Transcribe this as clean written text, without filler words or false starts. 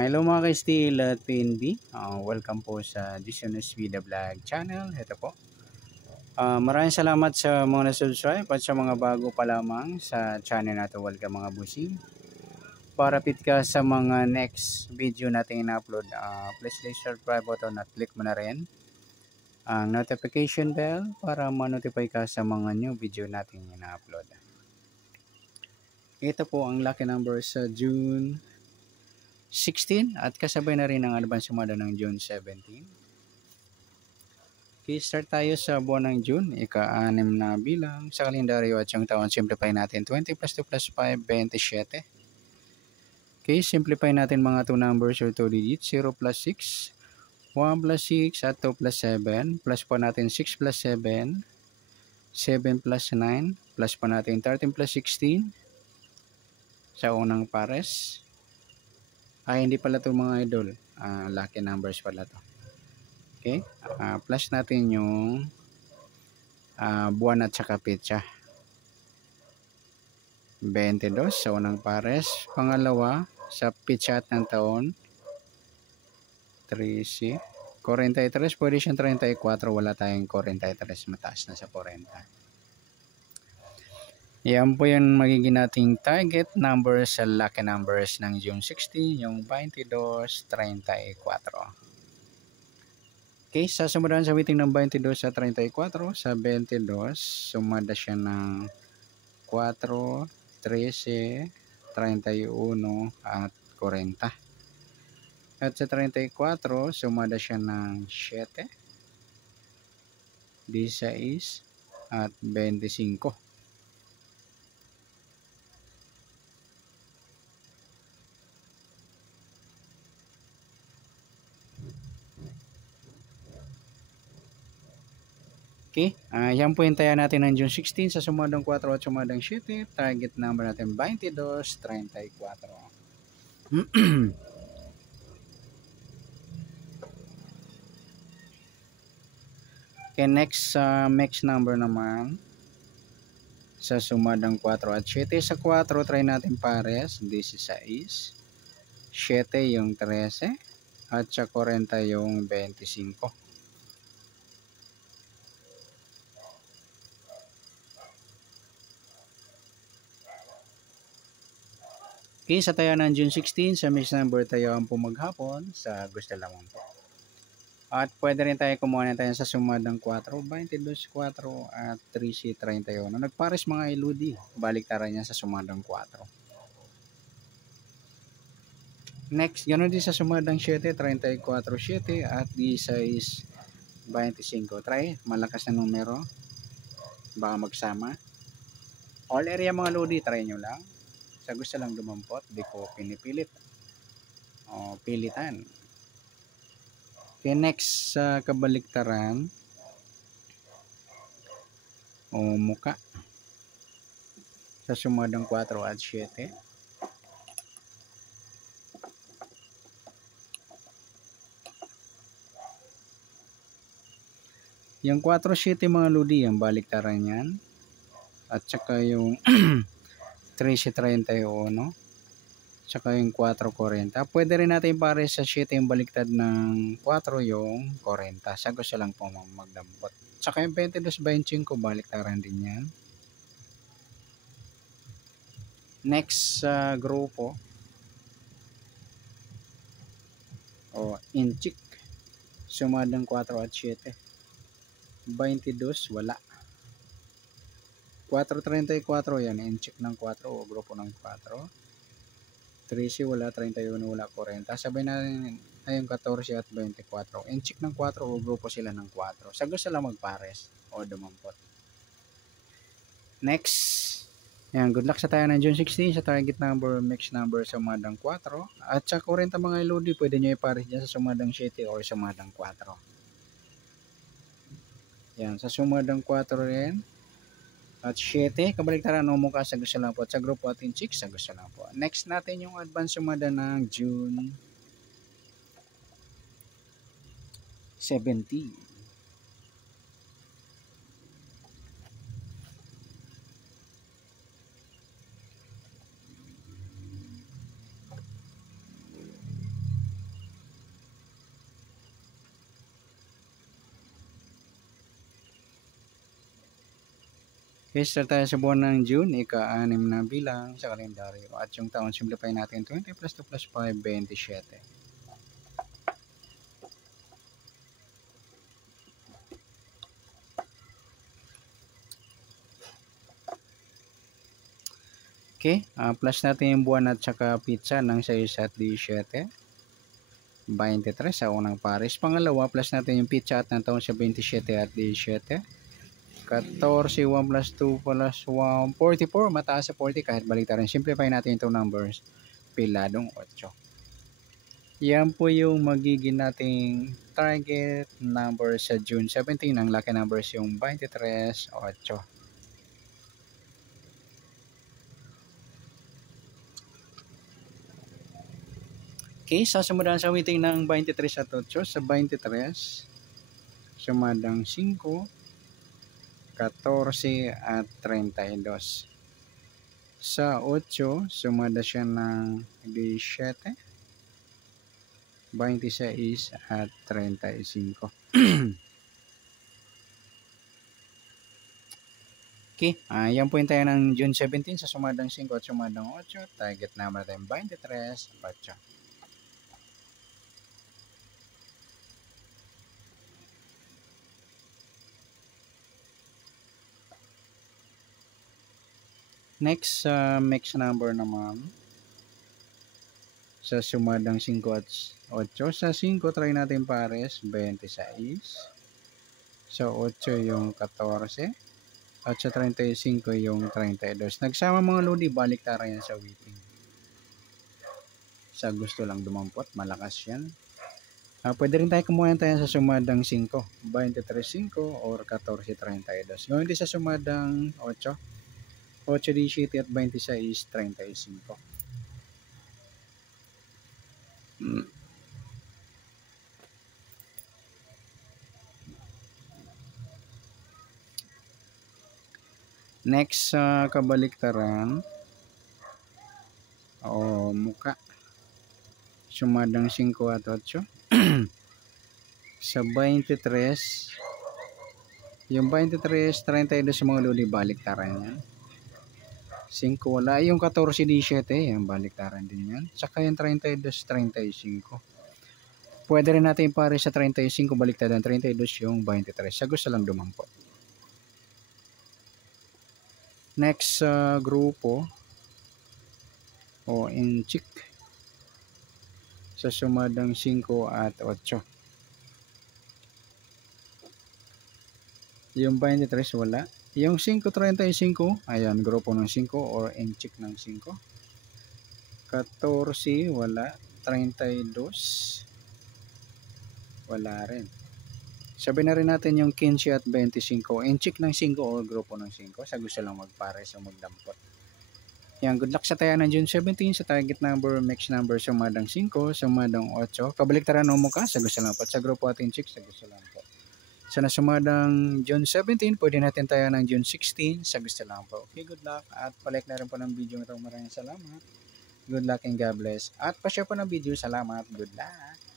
Hello mga ka-Steel at PNB. Welcome po sa Dishonest Vida Vlog channel. Ito po. Maraming salamat sa mga na-subscribe at sa mga bago pa lamang sa channel natin. Welcome mga busing. Para pit ka sa mga next video natin in-upload, please like, subscribe button at click mo na rin ang notification bell para ma-notify ka sa mga new video natin in-upload. Ito po ang lucky number sa June 16 at kasabay na rin ang advance sumada ng June 17. Okay, start tayo sa buwan ng June, ika-6 na bilang sa kalendaryo at yung taon. Simplify natin 20 plus 2 plus 5, 27. Okay, simplify natin mga 2 numbers or 2 digits, 0 plus 6, 1 plus 6 at 2 plus 7, plus pa natin 6 plus 7, 7 plus 9, plus pa natin 13 plus 16 sa unang pares. Hindi pala ito mga idol. Lucky numbers pala to. Okay. Plus natin yung buwan at saka petsa. 22 sa unang pares. Pangalawa sa petsa at ng taon. 13. 43. Pwede siyang 34. Wala tayong 43. Mataas na sa 40. Yan po yung magiging nating target number sa lucky numbers ng June 16, yung 22, 34. Okay, sa sumunod sa waiting ng 22 sa 34, sa 22, sumada siya ng 4, 13, 31 at 40. At sa 34, sumada siya ng 7, 16 at 25. Okay, yan po yung taya natin ng June 16 sa sumadang 4 at sumadang 7. Target number natin 22, 34. Okay, next number naman sa sumadang 4 at 7. Sa 4, try natin pares, 16. 7 yung 13 at sa 40 yung 25. Okay, sa tayo ng June 16, sa mix number tayo ang pumaghapon sa gusto lamang po. At pwede rin tayo kumuha na tayo sa sumadang 4, 22, 4 at 3C, 31. Nagpares mga iludi, baliktaran niya sa sumadang 4. Next, ganoon din sa sumadang 7, 34, 7 at 16, 25. Try, malakas na numero. Baka magsama. All area mga lodi, try nyo lang. Sa gusto lang dumampot, di ko pinipilit. Pilitan. Okay, next sa kabaliktaran. Muka. Sa sumadang 4 at 7. Yung 4-7 mga lodi, ang baliktaran yan. At saka yung 13-31. Saka yung 4-40. Pwede rin natin pare sa 7 yung baliktad ng 4 yung 40. Sa gusto lang po magdampot. Saka yung 22-25 baliktaran din yan. Next sa grupo. Inchik. Sumadang 4 at 7. 22 wala. 4-34 yan. Inchik ng 4 o grupo ng 4. 13 wala, 31 wala, 40. Sabay na yung 14 at 24. Inchik ng 4 o grupo sila ng 4. Sa gusto lang magpares o dumampot. Next. Yan, good luck sa tayo ng June 16 sa target number, mix number sa sumadang 4. At sa 40 mga ilodi, pwede nyo ipares dyan sa sumadang 7 o sumadang 4. Yan, sa sumadang 4 rin. At 7, kabaliktaran o mukha sa gusto lang po. At sa grupo atin chicks, sa gusto lang po. Next natin yung advance sumada ng June 17. Okay, start tayo sa buwan ng June, ika-6 na bilang sa kalendaryo. At yung taon, simplify natin 20 plus 2 plus 5, 27. Okay, plus natin yung buwan at saka pizza ng 6 at 17. 23 sa unang pares. Pangalawa, plus natin yung pizza at ng taon sa 27 at 17. 14, 1 plus 2 plus 1, 44. Mataas sa 40 kahit balik rin. Simplify natin itong numbers. Piladong 8. Yan po yung magiging nating target number sa June 17. Ang lucky numbers yung 23, 8. Okay, sasamudan sa meeting ng 23 at 8. Sa 23, sumadang 5, 14 at 32. Sa 8, sumada siya ng 17, 26 at 35. Okay, yan po yung tayo ng June 17 sa sumadang 5 at sumadang 8. Target naman natin 23, 8. Next, mix number naman. Sa sumadang 5 at 8. Sa 5, try natin pares, 26. Sa 8 yung 14. At sa 35 yung 32. Nagsama mga lodi, balik tara yan sa waiting. Sa gusto lang dumampot, malakas yan. Pwede rin tayo kumuha tayo sa sumadang 5, 23.5 or 14.32. Ngayon din sa sumadang 8, 8.17 at 26.35. Next sa kabaliktaran o muka, sumadang 5 at 8. Sa 23, yung 23, 32 sa mga luli, baliktaran yan. 5 wala, yung 14, 17, yung baliktaran din yan. Saka yung 32, 35. Pwede rin natin pare sa 35, baliktaran 32 yung 23. Sa gusto lang dumampot. Next grupo o inchik sa sumadang 5 at 8. Yung 23 wala. Yung 5.35, ayan, grupo ng 5 or inchik ng 5. 14 wala. 32 wala rin. Sabi na rin natin yung 15 at 25. Inchik ng 5 or grupo ng 5. Sa gusto lang magpares o magdampot. Yan, good luck sa taya ng June 17 sa target number, mix number, sumadang 5, sumadang 8. Kabaliktaran mo ka, sa gusto lang po. Sa grupo at inchik, sa gusto lang po. Sa nasumadang June 17, pwede natin tayo ng June 16, sa gusto lang po. Okay, good luck. At palike na rin po ng video ito. Maraming salamat. Good luck and God bless. At pa-share po ng video. Salamat. Good luck.